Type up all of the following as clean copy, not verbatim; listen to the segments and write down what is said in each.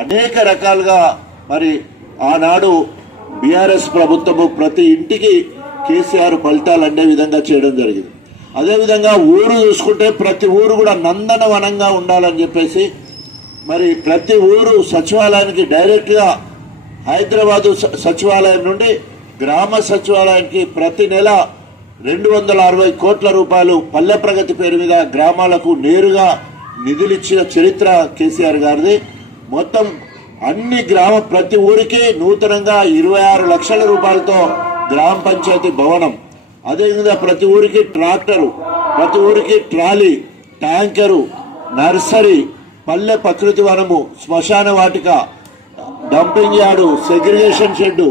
అనేక రకాలుగా మరి ఆనాడు బీఆర్ఎస్ ప్రభుత్వము ప్రతి ఇంటికి కేసీఆర్ ఫలితాలు అందే విధంగా చేయడం జరిగింది. అదేవిధంగా ఊరు చూసుకుంటే ప్రతి ఊరు కూడా నందనవనంగా ఉండాలని చెప్పేసి మరి ప్రతి ఊరు సచివాలయానికి డైరెక్ట్గా హైదరాబాదు సచివాలయం నుండి గ్రామ సచివాలయానికి ప్రతి నెల 260 కోట్ల రూపాయలు పల్లె ప్రగతి పేరు మీద గ్రామాలకు నేరుగా నిధులిచ్చిన చరిత్ర కేసీఆర్ గారిది. మొత్తం అన్ని ప్రతి ఊరికి నూతనంగా 26 లక్షల రూపాయలతో గ్రామ పంచాయతీ భవనం, అదేవిధంగా ప్రతి ఊరికి ట్రాక్టరు, ప్రతి ఊరికి ట్రాలీ, ట్యాంకరు, నర్సరీ, పల్లె ప్రకృతి వనము, శ్మశాన వాటిక, డంపింగ్ యార్డు, సెగ్రిగేషన్ షెడ్డు,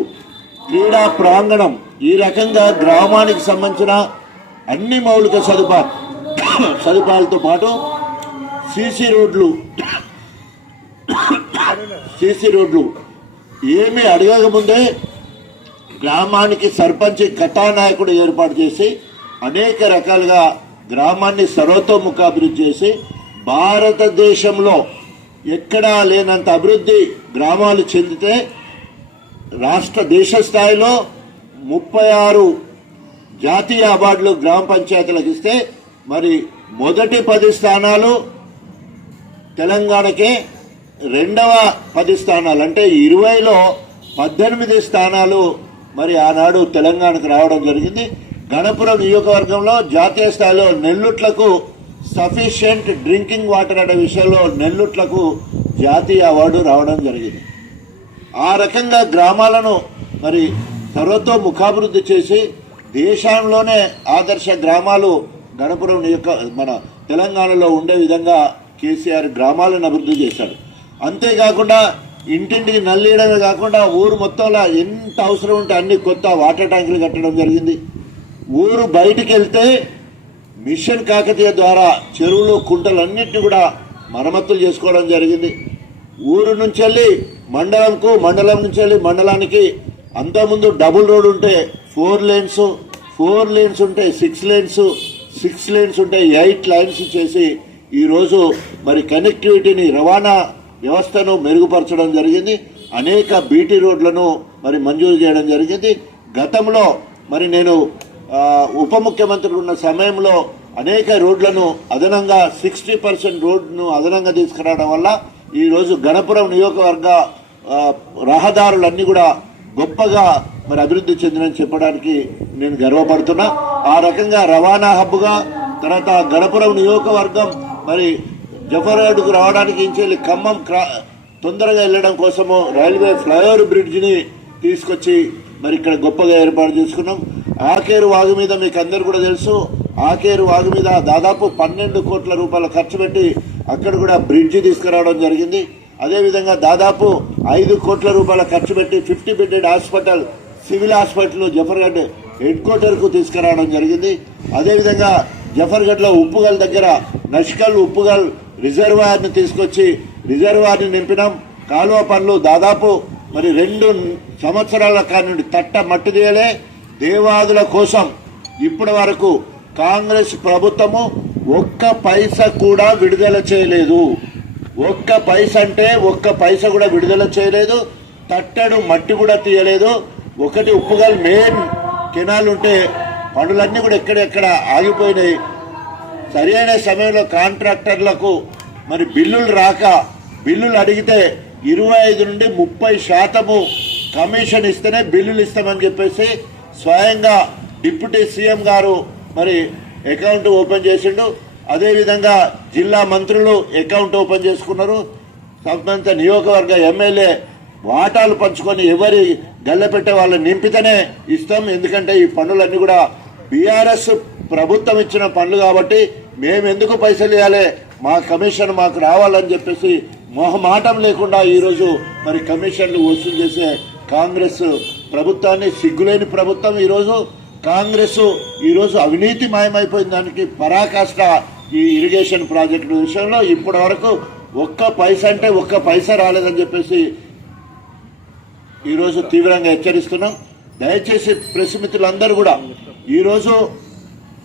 క్రీడా ప్రాంగణం, ఈ రకంగా గ్రామానికి సంబంధించిన అన్ని మౌలిక సదుపాయాలతో పాటు సీసీ రోడ్లు ఏమీ అడగకముందే గ్రామానికి సర్పంచ్ కథానాయకుడు ఏర్పాటు చేసి అనేక రకాలుగా గ్రామాన్ని సర్వతోముఖాభివృద్ధి చేసి భారతదేశంలో ఎక్కడా లేనంత అభివృద్ధి గ్రామాలు చెందితే దేశ స్థాయిలో 36 జాతీయ అవార్డులు గ్రామ పంచాయతీలకు ఇస్తే మరి మొదటి 10 స్థానాలు తెలంగాణకే, రెండవ 10 స్థానాలు అంటే 20లో 18 స్థానాలు మరి ఆనాడు తెలంగాణకు రావడం జరిగింది. గణపురం నియోజకవర్గంలో జాతీయ స్థాయిలో నెల్లుట్లకు సఫిషియంట్ డ్రింకింగ్ వాటర్ అనే విషయంలో నెల్లుట్లకు జాతీయ అవార్డు రావడం జరిగింది. ఆ రకంగా గ్రామాలను మరి సర్వతోముఖాభివృద్ధి చేసి దేశంలోనే ఆదర్శ గ్రామాలు గణపురం మన తెలంగాణలో ఉండే విధంగా కేసీఆర్ గ్రామాలను అభివృద్ధి చేశాడు. అంతేకాకుండా ఇంటింటికి నల్లియడమే కాకుండా ఊరు మొత్తంలో ఎంత అవసరం ఉంటే అన్ని కొత్త వాటర్ ట్యాంకులు కట్టడం జరిగింది. ఊరు బయటికి వెళ్తే మిషన్ కాకతీయ ద్వారా చెరువులు, కుంటలన్నింటినీ కూడా మరమ్మతులు చేసుకోవడం జరిగింది. ఊరు నుంచి వెళ్ళి మండలంకు, మండలం నుంచి వెళ్ళి మండలానికి అంతకుముందు డబుల్ రోడ్ ఉంటే 4 లేన్స్, 4 లేన్స్ ఉంటే 6 లేన్స్, 6 లేన్స్ ఉంటే 8 లైన్స్ చేసి ఈరోజు మరి కనెక్టివిటీని, రవాణా వ్యవస్థను మెరుగుపరచడం జరిగింది. అనేక బీటీ రోడ్లను మరి మంజూరు చేయడం జరిగింది. గతంలో మరి నేను ఉప ముఖ్యమంత్రి ఉన్న సమయంలో అనేక రోడ్లను అదనంగా 60% రోడ్ను అదనంగా తీసుకురావడం వల్ల ఈరోజు గణపురం నియోజకవర్గ రహదారులన్నీ కూడా గొప్పగా మరి అభివృద్ధి చెందినని చెప్పడానికి నేను గర్వపడుతున్నా. ఆ రకంగా రవాణా హబ్గా తర్వాత గణపురం నియోజకవర్గం మరి జఫర్గఢ్కు రావడానికి ఇంచెల్లి ఖమ్మం తొందరగా వెళ్ళడం కోసము రైల్వే ఫ్లైఓవర్ బ్రిడ్జిని తీసుకొచ్చి మరి ఇక్కడ గొప్పగా ఏర్పాటు చేసుకున్నాం. ఆకేరు వాగు మీద మీకు అందరు కూడా తెలుసు, ఆకేరు వాగు మీద దాదాపు 12 కోట్ల రూపాయలు ఖర్చు పెట్టి అక్కడ కూడా బ్రిడ్జి తీసుకురావడం జరిగింది. అదేవిధంగా దాదాపు 5 కోట్ల రూపాయల ఖర్చు పెట్టి 50 bedded hospital, civil hospital Jafargadh head క్వార్టర్కు తీసుకురావడం జరిగింది. అదేవిధంగా జఫర్గఢ్లో ఉప్పుగల్ దగ్గర నష్కల్ ఉప్పుగల్ రిజర్వాయర్ని తీసుకొచ్చి రిజర్వాయర్ని నింపినాం. కాలువ పనులు దాదాపు మరి 2 సంవత్సరాల కానుండి తట్ట మట్టి తీయలే. దేవాదుల కోసం ఇప్పటి వరకు కాంగ్రెస్ ప్రభుత్వము 1 పైసా కూడా విడుదల చేయలేదు. 1 పైసా అంటే 1 పైసా కూడా విడుదల చేయలేదు. తట్టడు మట్టి కూడా తీయలేదు. ఒకటి ఉప్పుగల్ మెయిన్ కెనాల్ ఉంటే పనులన్నీ కూడా ఎక్కడెక్కడ ఆగిపోయినాయి. సరి అయిన సమయంలో కాంట్రాక్టర్లకు మరి బిల్లులు రాక బిల్లులు అడిగితే 25 నుండి 30% కమిషన్ ఇస్తేనే బిల్లులు ఇస్తామని చెప్పేసి స్వయంగా డిప్యూటీ సీఎం గారు మరి అకౌంట్ ఓపెన్ చేసిండు. అదేవిధంగా జిల్లా మంత్రులు అకౌంట్ ఓపెన్ చేసుకున్నారు. సంబంధిత నియోజకవర్గ ఎమ్మెల్యే వాటాలు పంచుకొని ఎవరి గల్లెపెట్టే వాళ్ళు నింపితేనే ఇస్తాం. ఎందుకంటే ఈ పనులన్నీ కూడా బీఆర్ఎస్ ప్రభుత్వం ఇచ్చిన పనులు కాబట్టి మేము ఎందుకు పైసలు ఇవ్వాలి, మా కమిషన్ మాకు రావాలని చెప్పేసి మొహమాటం లేకుండా ఈరోజు మరి కమిషన్లు వసూలు చేసే కాంగ్రెస్ ప్రభుత్వాన్ని, సిగ్గులేని ప్రభుత్వం కాంగ్రెస్ ఈరోజు అవినీతి మాయమైపోయిన దానికి పరాకాష్ట ఈ ఇరిగేషన్ ప్రాజెక్టు విషయంలో ఇప్పటి వరకు 1 పైసా అంటే 1 పైసా రాలేదని చెప్పేసి ఈరోజు తీవ్రంగా హెచ్చరిస్తున్నాం. దయచేసి ప్రెస్ మిత్రులందరూ కూడా ఈరోజు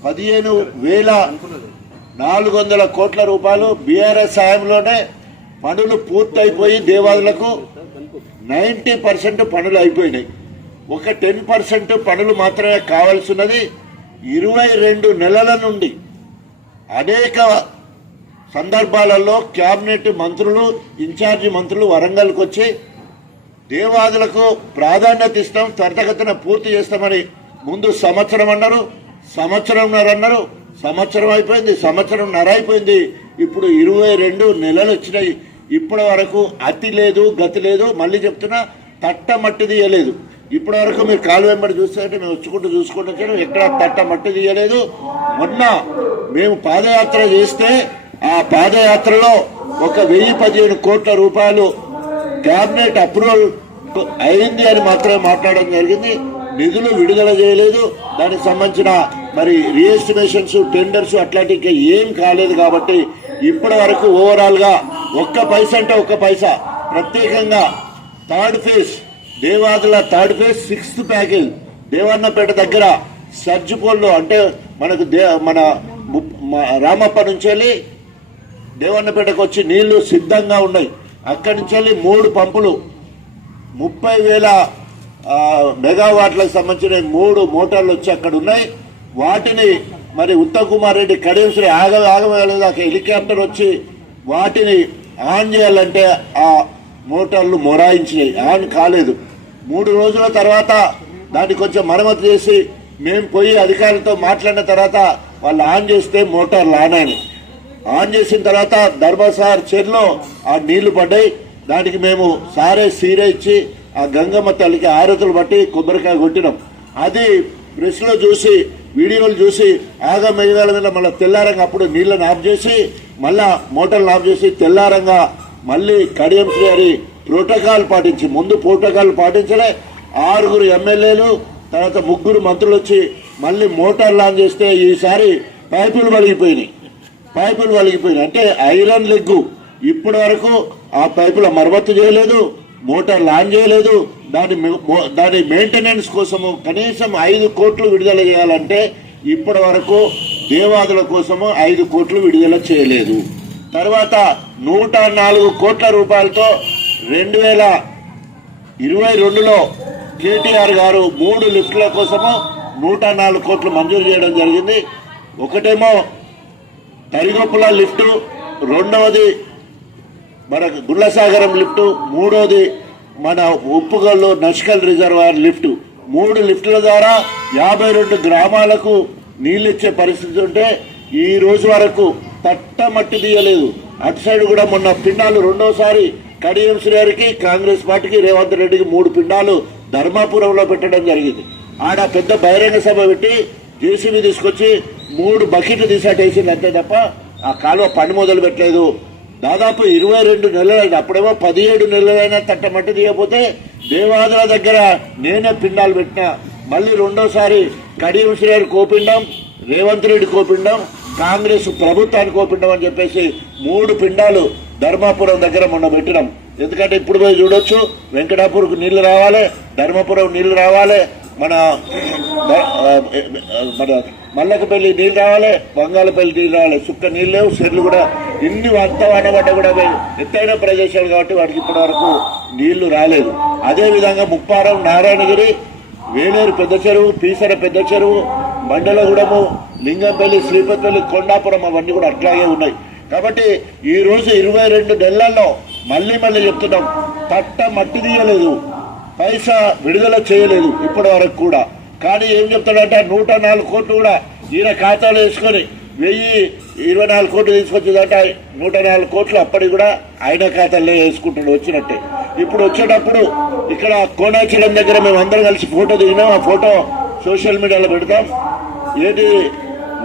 15,400 కోట్ల రూపాయలు బీఆర్ఎస్ హయాంలోనే పనులు పూర్తయిపోయి దేవాదులకు 90% పనులు అయిపోయినాయి. ఒక 10% పనులు మాత్రమే కావాల్సినది. 22 నెలల నుండి అనేక సందర్భాలలో క్యాబినెట్ మంత్రులు, ఇన్ఛార్జి మంత్రులు వరంగల్కి వచ్చి దేవాదులకు ప్రాధాన్యత ఇస్తాం, త్వరితగతిన పూర్తి చేస్తామని ముందు సంవత్సరం అన్నారు, సంవత్సరంన్నర అన్నారు, సంవత్సరం అయిపోయింది, సంవత్సరంన్నర అయిపోయింది. ఇప్పుడు 22 నెలలు వచ్చినాయి. ఇప్పటి వరకు అతి లేదు, గతి లేదు. మళ్ళీ చెప్తున్నా, తట్ట మట్టి తీయలేదు. ఇప్పటి వరకు మీరు కాలు వెంబడి చూస్తే మేము చూసుకుంటూ వచ్చాము, ఎక్కడ తట్ట మట్టి తీయలేదు. మొన్న మేము పాదయాత్ర చేస్తే ఆ పాదయాత్రలో ఒక 1015 కోట్ల రూపాయలు క్యాబినెట్ అప్రూవల్ అయింది అని మాత్రమే మాట్లాడడం జరిగింది. నిధులు విడుదల చేయలేదు. దానికి సంబంధించిన మరి రీఎస్టిమేషన్స్, టెండర్స్ అట్లాంటివి ఏం కాలేదు. కాబట్టి ఇప్పటి వరకు ఓవరాల్ గా ఒక్క పైసా అంటే ఒక్క పైసా ప్రత్యేకంగా third phase Devadula third phase 6th package Devannapeta దగ్గర సర్జిపోల్లో అంటే మనకు మన రామప్ప నుంచి వెళ్ళి దేవన్నపేటకు వచ్చి నీళ్లు సిద్ధంగా ఉన్నాయి. అక్కడి నుంచి వెళ్ళి 3 పంపులు 30,000 మెగావాట్లకు సంబంధించిన 3 మోటార్లు వచ్చి అక్కడ ఉన్నాయి. వాటిని మరి ఉత్తమ్ కుమార్ రెడ్డి కడియంశ్రీ ఆగవేదాకా హెలికాప్టర్ వచ్చి వాటిని ఆన్ చేయాలంటే ఆ మోటార్లు మొరాయించినాయి, ఆన్ కాలేదు. 3 రోజుల తర్వాత దాన్ని కొంచెం మరమ్మతు చేసి మేము పోయి అధికారులతో మాట్లాడిన తర్వాత వాళ్ళు ఆన్ చేస్తే మోటార్లు ఆన్ చేసిన తర్వాత ధర్మసార్ చెరులో ఆ నీళ్లు పడ్డాయి. దానికి మేము సీరే ఇచ్చి ఆ గంగమ్మ తల్లికి ఆరతులు బట్టి కొబ్బరికాయ కొట్టినాం. అది ప్రెస్ లో చూసి, వీడియోలు చూసి మెగాల మీద మళ్ళీ తెల్లారంగా అప్పుడు నీళ్లను ఆఫ్ చేసి మళ్ళా మోటార్లు ఆఫ్ చేసి తెల్లారంగా మళ్ళీ కడియం గారి ప్రోటోకాల్ పాటించి, ముందు ప్రోటోకాల్ పాటించలే 6 ఎమ్మెల్యేలు తర్వాత 3 మంత్రులు వచ్చి మళ్ళీ మోటార్లు ఆన్ చేస్తే ఈసారి పైపులు వలిగిపోయినాయి. అంటే ఐరన్ లెగ్గు. ఇప్పటి వరకు ఆ పైపుల మరమ్మతు చేయలేదు, మోటార్లు ఆన్ చేయలేదు. దాని మెయింటెనెన్స్ కోసము కనీసం 5 కోట్లు విడుదల చేయాలంటే ఇప్పటి వరకు దేవాదుల కోసము 5 కోట్లు విడుదల చేయలేదు. తర్వాత 104 కోట్ల రూపాయలతో 2022లో కేటీఆర్ గారు 3 లిఫ్టుల కోసము 104 కోట్లు మంజూరు చేయడం జరిగింది. ఒకటేమో తరిగొప్పల లిఫ్టు, రెండవది మన గుళ్ళసాగరం లిఫ్టు, మూడవది మన ఉప్పుగల్లు నష్కల్ రిజర్వాయర్ లిఫ్టు. 3 లిఫ్టుల ద్వారా 52 గ్రామాలకు నీళ్ళిచ్చే పరిస్థితి ఉంటే ఈ రోజు వరకు తట్ట మట్టి తీయలేదు. అటు సైడ్ కూడా మొన్న పిండాలు రెండోసారి కడియం శ్రీగారికి, కాంగ్రెస్ పార్టీకి, రేవంత్ రెడ్డికి 3 పిండాలు ధర్మాపురంలో పెట్టడం జరిగింది. ఆడ పెద్ద బహిరంగ సభ పెట్టి జేసీబీ తీసుకొచ్చి 3 బకెట్లు తీసాటేసింది అంతే తప్ప ఆ కాలువ పని మొదలు పెట్టలేదు. దాదాపు 22 నెలలైంది. అప్పుడేమో 17 నెలలైనా తట్టమట్టి తీయకపోతే దేవాదుల దగ్గర నేనే పిండాలు పెట్టినా. మళ్ళీ రెండోసారి కడియం శ్రీగారి కోపిండం, రేవంత్ రెడ్డి కోపిండం, కాంగ్రెస్ ప్రభుత్వానికి కోపిండం అని చెప్పేసి 3 పిండాలు ధర్మాపురం దగ్గర మొన్న పెట్టినాం. ఎందుకంటే ఇప్పుడు పోయి చూడొచ్చు, వెంకటాపూర్కు నీళ్లు రావాలి, ధర్మపురం నీళ్లు రావాలి, మన మల్లకపల్లి నీళ్ళు రావాలి, బంగాళపల్లి నీళ్ళు రావాలి. సుక్క నీళ్ళు లేవు, చెర్లు కూడా ఇన్ని అంత వానబడ్డ కూడా ఎత్తైన ప్రదేశాలు కాబట్టి వాటికి ఇప్పటి వరకు నీళ్లు రాలేదు. అదేవిధంగా ముప్పారం, నారాయణగిరి, వేలేరు పెద్ద చెరువు, పీసర పెద్ద చెరువు, మండలగూడెము, లింగంపల్లి, శ్రీపతిపల్లి, కొండాపురం అవన్నీ కూడా అట్లాగే ఉన్నాయి. కాబట్టి ఈ రోజు 22 నెలల్లో మళ్ళీ చెప్తున్నాం, తట్ట మట్టి తీయలేదు, పైసా విడుదల చేయలేదు ఇప్పటి వరకు కూడా. కానీ ఏం చెప్తాడంటే 104 కోట్లు కూడా ఈయన ఖాతాలో వేసుకొని 1024 కోట్లు తీసుకొచ్చిందంటే 104 కోట్లు అప్పటికి కూడా ఆయన ఖాతాలో వేసుకుంటాడు వచ్చినట్టే. ఇప్పుడు వచ్చేటప్పుడు ఇక్కడ కోనాచలం దగ్గర మేము అందరం కలిసి ఫోటో దిగినాం. ఆ ఫోటో సోషల్ మీడియాలో పెడతాం. ఏది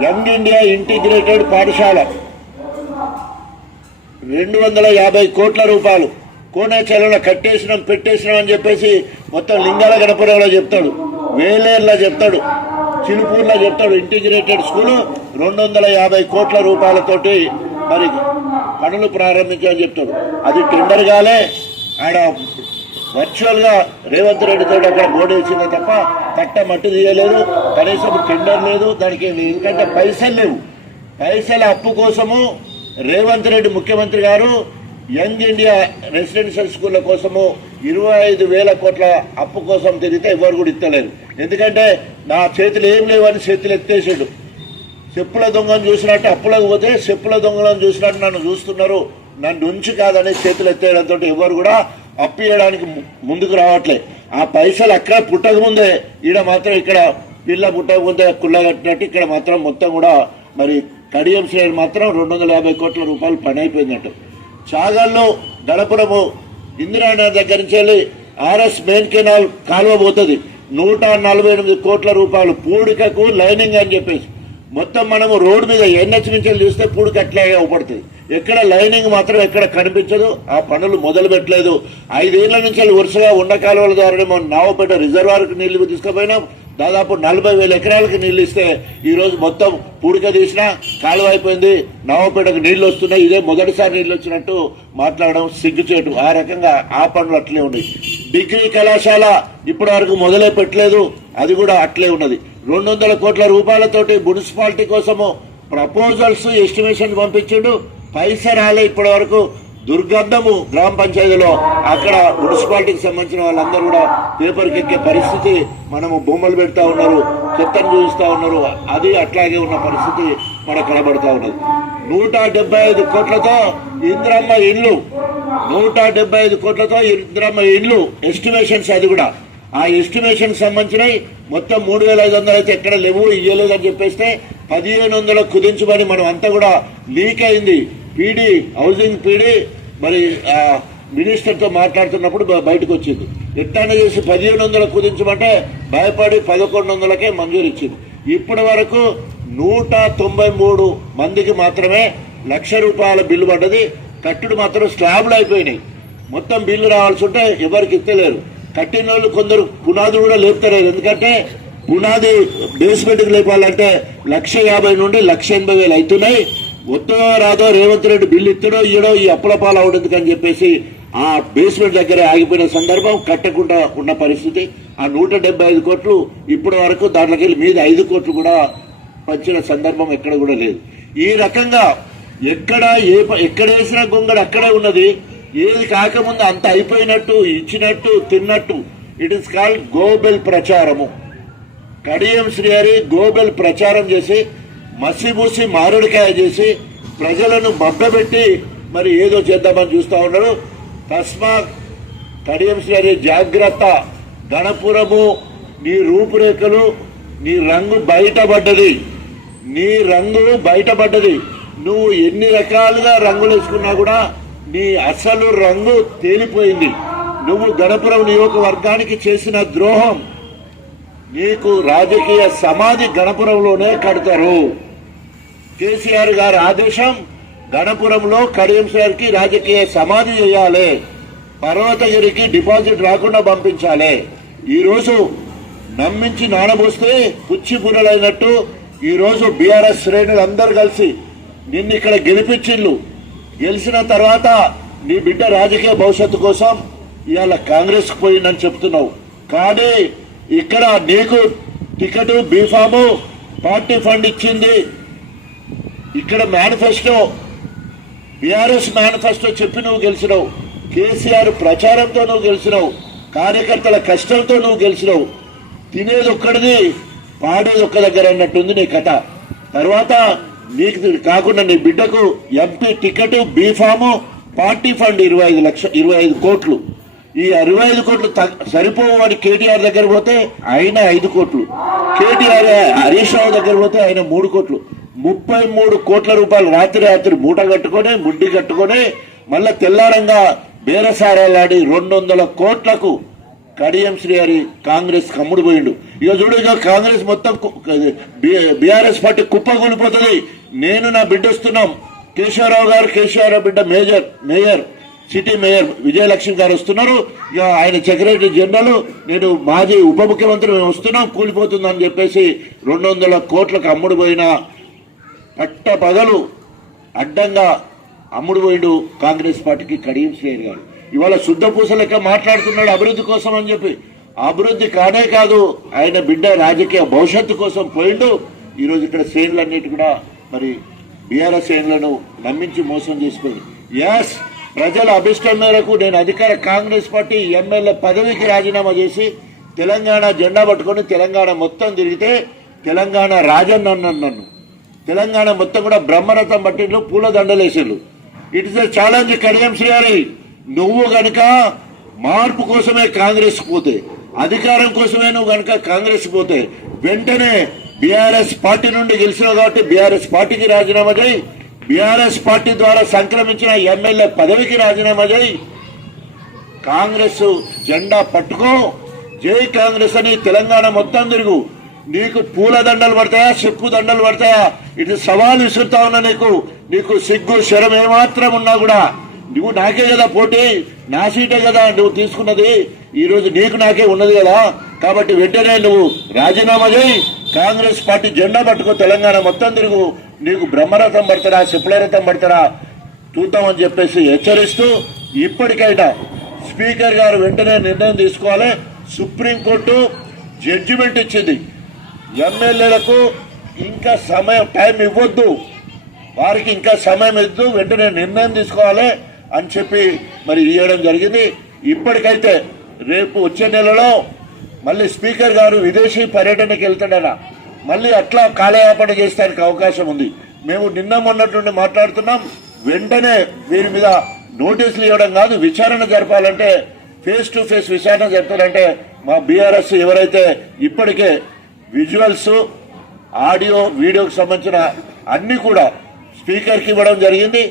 యంగ్ ఇండియా ఇంటిగ్రేటెడ్ పాఠశాల 250 కోట్ల రూపాయలు కోనాచలంలో కట్టేసినాం, పెట్టేసినాం అని చెప్పేసి మొత్తం లింగాల గణపురంలో చెప్తాడు, వేలేరులో చెప్తాడు, చిలుపూర్లో చెప్తాడు. ఇంటిగ్రేటెడ్ స్కూలు 250 కోట్ల రూపాయలతోటి మరి పనులు ప్రారంభించామని చెప్తాడు. అది టెండర్ కాలే. ఆడ వర్చువల్ గా రేవంత్ రెడ్డితో అక్కడ బోర్డు వేసిందే తప్ప తట్ట మట్టి తీయలేదు. కనీసం టెండర్ లేదు దానికి. ఎందుకంటే పైసలు లేవు. పైసల అప్పు కోసము రేవంత్ రెడ్డి ముఖ్యమంత్రి గారు యంగ్ ఇండియా రెసిడెన్షియల్ స్కూళ్ళ కోసము 25,000 కోట్ల అప్పు కోసం తిరిగితే ఎవరు కూడా ఇస్తలేరు. ఎందుకంటే నా చేతులు ఏం లేవని చేతులు ఎత్తేసాడు. చెప్పుల దొంగను చూసినట్టు అప్పులకు పోతే చెప్పుల దొంగలను చూసినట్టు నన్ను చూస్తున్నారు, నన్ను ఉంచి కాదని చేతులు ఎత్తేయడంతో ఎవరు కూడా అప్పు ఇవ్వడానికి ముందుకు రావట్లే. ఆ పైసలు అక్కడ పుట్టక ముందే ఈడ మాత్రం ఇక్కడ పిల్ల పుట్టక ముందే కుళ్ళ కట్టినట్టు ఇక్కడ మాత్రం మొత్తం కూడా మరి కడియం శ్రేణి మాత్రం 250 కోట్ల రూపాయలు పని అయిపోయిందట. చాగల్లో గణపురము ఇందిరానగర్ దగ్గర నుంచి వెళ్ళి ఆర్ఎస్ మెయిన్ కెనాల్ కాలువ పోతుంది. 148 కోట్ల రూపాయలు పూడికకు లైనింగ్ అని చెప్పేసి మొత్తం మనము రోడ్డు మీద ఎన్హెచ్ నుంచి చూస్తే పూడికి అట్లాగే అవపడుతుంది. ఎక్కడ లైనింగ్ మాత్రం ఎక్కడ కనిపించదు. ఆ పనులు మొదలు పెట్టలేదు. 5 ఏళ్ల నుంచి వరుసగా ఉండ కాలువల ద్వారా నావపేట రిజర్వాయర్కి నీళ్లు తీసుకుపోయినాం. దాదాపు 40,000 ఎకరాలకు నీళ్లు ఇస్తే ఈరోజు మొత్తం పూడిక తీసినా కాలువ అయిపోయింది. నావపేటకు నీళ్లు వస్తున్నాయి. ఇదే మొదటిసారి నీళ్లు వచ్చినట్టు మాట్లాడడం సిగ్గుచేటు. ఆ రకంగా ఆ పనులు అట్లే ఉన్నాయి. డిగ్రీ కళాశాల ఇప్పటి వరకు మొదలే పెట్టలేదు, అది కూడా అట్లే ఉన్నది. 200 కోట్ల రూపాయలతోటి మున్సిపాలిటీ కోసము ప్రపోజల్స్ ఎస్టిమేషన్ పంపించిండు, పైసా రాలే ఇప్పటి వరకు. దుర్గంధము గ్రామ పంచాయతీలో అక్కడ మున్సిపాలిటీకి సంబంధించిన వాళ్ళందరూ కూడా పేపర్కి ఎక్కే పరిస్థితి. మనము బొమ్మలు పెడతా ఉన్నారు, చెత్తను చూపిస్తా ఉన్నారు, అది అట్లాగే ఉన్న పరిస్థితి మనకు కనబడతా ఉన్నది. 175 కోట్లతో ఇంద్రమ్మ ఇల్లు, 175 కోట్లతో ఇంద్రమ్మ ఇల్లు ఎస్టిమేషన్స్. అది కూడా ఆ ఎస్టిమేషన్ సంబంధించినవి మొత్తం 3,500 అయితే ఎక్కడ లేవు, ఇయ్యలేదని చెప్పేస్తే 1,500 కుదించమని మనం అంతా కూడా లీక్ అయింది. పీడీ హౌసింగ్ పీడీ మరి మినిస్టర్తో మాట్లాడుతున్నప్పుడు బయటకు వచ్చింది. ఎట్లా చేసి 1,500 కుదించమంటే భయపడి 1,100కే మంజూరు ఇచ్చింది. ఇప్పటి వరకు 193 మందికి మాత్రమే ₹1,00,000 బిల్లు పడ్డది. కట్టుడు మాత్రం స్లాబ్లు అయిపోయినాయి. మొత్తం బిల్లు రావాల్సి ఉంటే ఎవరికి ఇస్తలేరు. కట్టిన వాళ్ళు కొందరు పునాది కూడా లేపుతలేరు. ఎందుకంటే పునాది బేస్మెంట్కి లేపాలంటే 1,50,000 నుండి 1,80,000 అవుతున్నాయి. వస్తుందో రాదో రేవంత్ రెడ్డి బిల్లు ఇత్తడో ఇయ్యడో ఈ అప్పుల పాలు అవడందుకు అని చెప్పేసి ఆ బేస్మెంట్ దగ్గర ఆగిపోయిన సందర్భం, కట్టకుండా ఉన్న పరిస్థితి. ఆ 175 కోట్లు ఇప్పటి వరకు దాంట్లోకి వెళ్ళి మీద 5 కోట్లు కూడా పంచిన సందర్భం ఎక్కడ కూడా లేదు. ఈ రకంగా ఎక్కడ వేసిన గొంగడు అక్కడే ఉన్నది. ఏది కాకముందు అంత అయిపోయినట్టు ఇచ్చినట్టు తిన్నట్టు. ఇట్ ఇస్ కాల్డ్ గోబెల్ ప్రచారము. కడియం శ్రీహరి గోబెల్ ప్రచారం చేసి మసిబూసి మారుడికాయ చేసి ప్రజలను మభ్యపెట్టి మరి ఏదో చేద్దామని చూస్తూ ఉన్నాడు. తస్మా కడియం శ్రీహరి జాగ్రత్త. గణపురము నీ రూపురేఖలు, నీ రంగు బయటపడ్డది, నీ రంగు బయటపడ్డది. నువ్వు ఎన్ని రకాలుగా రంగులు వేసుకున్నా కూడా నీ అసలు రంగు తేలిపోయింది. నువ్వు గణపురం నియోజకవర్గానికి చేసిన ద్రోహం. నీకు రాజకీయ సమాధి గణపురంలోనే కడతారు. కేసీఆర్ గారి ఆదేశం, గణపురంలో కడియం శ్రీహరికి రాజకీయ సమాధి చేయాలి, పర్వతగిరికి డిపాజిట్ రాకుండా పంపించాలి. ఈరోజు నమ్మించి నానబోస్తే పుచ్చిపురలైనట్టు ఈరోజు బీఆర్ఎస్ శ్రేణులు అందరు కలిసి నిన్ను ఇక్కడ గెలిపించిండ్లు. గెలిచిన తర్వాత నీ బిడ్డ రాజకీయ భవిష్యత్తు కోసం ఇవాళ కాంగ్రెస్ కు పోయిందని చెప్తున్నావు. కానీ ఇక్కడ నీకు టికెట్ బీఫాము పార్టీ ఫండ్ ఇచ్చింది. ఇక్కడ మేనిఫెస్టో బీఆర్ఎస్ మేనిఫెస్టో చెప్పి నువ్వు గెలిచినావు. కేసీఆర్ ప్రచారంతో నువ్వు గెలిచినావు. కార్యకర్తల కష్టంతో నువ్వు గెలిచినావు. తినేది ఒక్కడిది, పాడేది ఒక్క దగ్గర అన్నట్టుంది నీ కథ. తర్వాత నీకు కాకుండా నీ బిడ్డకు ఎంపీ టికెట్ బీఫాము పార్టీ ఫండ్ 25 కోట్లు. ఈ 25 కోట్లు సరిపోవని కేటీఆర్ దగ్గర పోతే ఆయన 5 కోట్లు, కేటీఆర్ హరీష్ రావు దగ్గర పోతే ఆయన 3 కోట్లు. 33 కోట్ల రూపాయలు రాత్రి మూట కట్టుకొని ముడ్డి కట్టుకొని మళ్ళా తెల్లారంగా బేరసారాలాడి 200 కోట్లకు కడియం శ్రీహరి కాంగ్రెస్ కమ్ముడు పోయిండు. ఇక చూడు, ఇక కాంగ్రెస్ మొత్తం బీఆర్ఎస్ పార్టీ కుప్పకూలిపోతుంది. నేను నా బిడ్డ వస్తున్నాం, కేశవరావు గారు, కేశవరావు బిడ్డ మేయర్ సిటీ మేయర్ విజయలక్ష్మి గారు వస్తున్నారు. ఇక ఆయన సెక్రటరీ జనరల్, నేను మాజీ ఉప ముఖ్యమంత్రి, మేము వస్తున్నాం, కూలిపోతుందని చెప్పేసి 200 కోట్లకు అమ్ముడు పోయిన పట్ట పగలు అడ్డంగా అమ్ముడు పోయిండు కాంగ్రెస్ పార్టీకి కడియం శ్రీహరి గారు. ఇవాళ శుద్ధ పూస లెక్క మాట్లాడుతున్నాడు అభివృద్ధి కోసం అని చెప్పి. అభివృద్ధి కానే కాదు, ఆయన బిడ్డ రాజకీయ భవిష్యత్తు కోసం పోయిండు. ఈరోజు ఇక్కడ శ్రేణులన్నిటి కూడా మరి బీఆర్ఎస్ శ్రేణులను నమ్మించి మోసం చేసుకుంది. ఎస్, ప్రజల అభిష్టం మేరకు నేను అధికార కాంగ్రెస్ పార్టీ ఎమ్మెల్యే పదవికి రాజీనామా చేసి తెలంగాణ జెండా పట్టుకొని తెలంగాణ మొత్తం తిరిగితే తెలంగాణ రాజన్న అన్నాను నన్ను. తెలంగాణ మొత్తం కూడా బ్రహ్మరథం పట్టిండ్రు, పూల దండలేసిండ్రు. It is a challenge Kadiyam Srihari. నువ్వు గనుక మార్పు కోసమే కాంగ్రెస్ పోతే, అధికారం కోసమే నువ్వు గనుక కాంగ్రెస్ పోతే వెంటనే బీఆర్ఎస్ పార్టీ నుండి గెలిచినావు కాబట్టి బీఆర్ఎస్ పార్టీకి రాజీనామా చేయి. బీఆర్ఎస్ పార్టీ ద్వారా సంక్రమించిన ఎమ్మెల్యే పదవికి రాజీనామా చేయి. కాంగ్రెస్ జెండా పట్టుకో, జై కాంగ్రెస్ అని తెలంగాణ మొత్తం తిరుగు. నీకు పూల దండలు పడతాయా, చెప్పు దండలు పడతాయా, ఇటు సవాల్ విసురుతా ఉన్నా. నీకు సిగ్గు శరం ఏమాత్రం ఉన్నా కూడా నువ్వు నాకే కదా పోటీ, నా సీటే కదా నువ్వు తీసుకున్నది, ఈ రోజు నీకు నాకే ఉన్నది కదా. కాబట్టి వెంటనే నువ్వు రాజీనామా చేయి, కాంగ్రెస్ పార్టీ జెండా పట్టుకో, తెలంగాణ మొత్తం తిరుగు. నీకు బ్రహ్మరథం పడతారా, శుక్లరథం పడతారా చూద్దామని చెప్పేసి హెచ్చరిస్తూ, ఇప్పటికైనా స్పీకర్ గారు వెంటనే నిర్ణయం తీసుకోవాలి. సుప్రీంకోర్టు జడ్జిమెంట్ ఇచ్చింది, ఎమ్మెల్యేలకు ఇంకా టైం ఇవ్వద్దు, వారికి ఇంకా సమయం ఇద్దు, వెంటనే నిర్ణయం తీసుకోవాలి అని చెప్పి మరి ఇవ్వడం జరిగింది. ఇప్పటికైతే రేపు వచ్చే నెలలో మళ్ళీ స్పీకర్ గారు విదేశీ పర్యటనకి వెళ్తాడన, మళ్ళీ అట్లా కాలయాపన చేస్తానికి అవకాశం ఉంది. మేము నిన్న మొన్నట్టుండి మాట్లాడుతున్నాం, వెంటనే వీరి మీద నోటీసులు ఇవ్వడం కాదు, విచారణ జరపాలంటే ఫేస్ టు ఫేస్ విచారణ జరపాలంటే మా బీఆర్ఎస్ ఎవరైతే ఇప్పటికే విజువల్స్, ఆడియో, వీడియోకి సంబంధించిన అన్ని కూడా స్పీకర్కి ఇవ్వడం జరిగింది,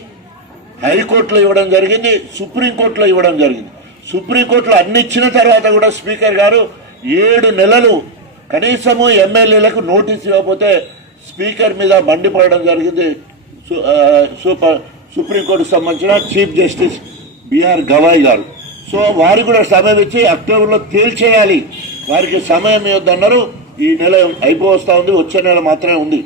హైకోర్టులో ఇవ్వడం జరిగింది, సుప్రీంకోర్టులో ఇవ్వడం జరిగింది. సుప్రీంకోర్టులో అన్ని ఇచ్చిన తర్వాత కూడా స్పీకర్ గారు 7 నెలలు కనీసము ఎమ్మెల్యేలకు నోటీస్ ఇవ్వకపోతే స్పీకర్ మీద మండిపడడం జరిగింది. సుప్రీంకోర్టుకు సంబంధించిన చీఫ్ జస్టిస్ బిఆర్ గవాయ్ గారు. సో వారికి కూడా సమయం ఇచ్చి అక్టోబర్లో తేల్చేయాలి, వారికి సమయం ఇవ్వద్దన్నారు. ఈ నెల అయిపోవస్తా ఉంది, వచ్చే నెల మాత్రమే ఉంది.